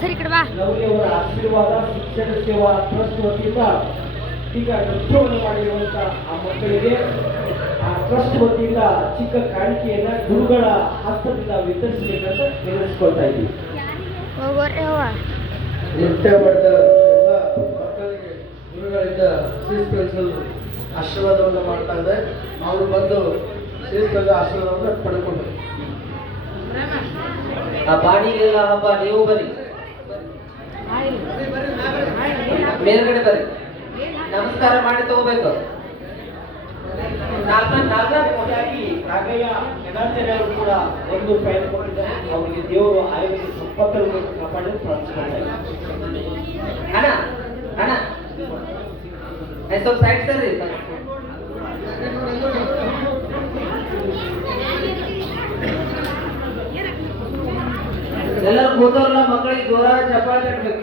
ಸರಿ ಕಡವಾ ಲವ್ಲಿಯವರ ಆಶೀರ್ವಾದ ಶಿಕ್ಷಣ ಸೇವಾ ಟ್ರಸ್ಟ್ ವತಿಯಿಂದ ಈಗ ನೃತ್ಯವನ್ನು ಮಾಡಿರುವಂತ ಆ ಮಕ್ಕಳಿಗೆ ಆ ಟ್ರಸ್ಟ್ ವತಿಯಿಂದ ಚಿಕ್ಕ ಕಾಣಿಕೆಯನ್ನ ಗುರುಗಳ ಹಸ್ತದಿಂದ ವಿತರಿಸಬೇಕಂತ ನಿರ್ಣಯಿಸ್ಕೊಳ್ತಾ ಇದ್ದೀವಿ. ನೃತ್ಯ ಮಾಡಿದ ಎಲ್ಲ ಮಕ್ಕಳಿಗೆ ಗುರುಗಳಿಂದ ಸೀಸ್ ಶಿಸ್ತು ಆಶೀರ್ವಾದವನ್ನು ಮಾಡ್ತಾ ಇದೆ ಅವರು ಬಂದು ಶಿಸ್ತು ಆಶೀರ್ವಾದವನ್ನು ಪಡ್ಕೊಂಡು ಆ ಬಾಡಿಗೆಲ್ಲ ಹಬ್ಬ ನೀವು ಬರಿ ಮೇಲ್ಗಡೆ ಬರಿ ನಮಸ್ಕಾರ ಮಾಡಿ ತಗೋಬೇಕು. ನಾಲ್ಕು ನಾಲ್ಕ ಹಾಗಾಗಿ ರಾಗಯ್ಯ ಗಣಾಚಾರ್ಯ ಅವರು ಕೂಡ ಒಂದು ಕೊಟ್ಟಿದ್ದಾರೆ. ಅವರಿಗೆ ದೇವರು ಆಯುಷ್ಯ ಸಂಪತ್ತನ್ನು ಕಾಪಾಡಲು ಅಣ್ಣ ಅಣ್ಣ. ಸ್ವಲ್ಪ ಸೈಡ್ ಎಲ್ಲರೂ ಕೂತವ್ರಲ್ಲ ಮಕ್ಕಳಿಗೆ ಜೋರ ಚಪ್ಪಾಳೆ ತಟ್ಟಬೇಕು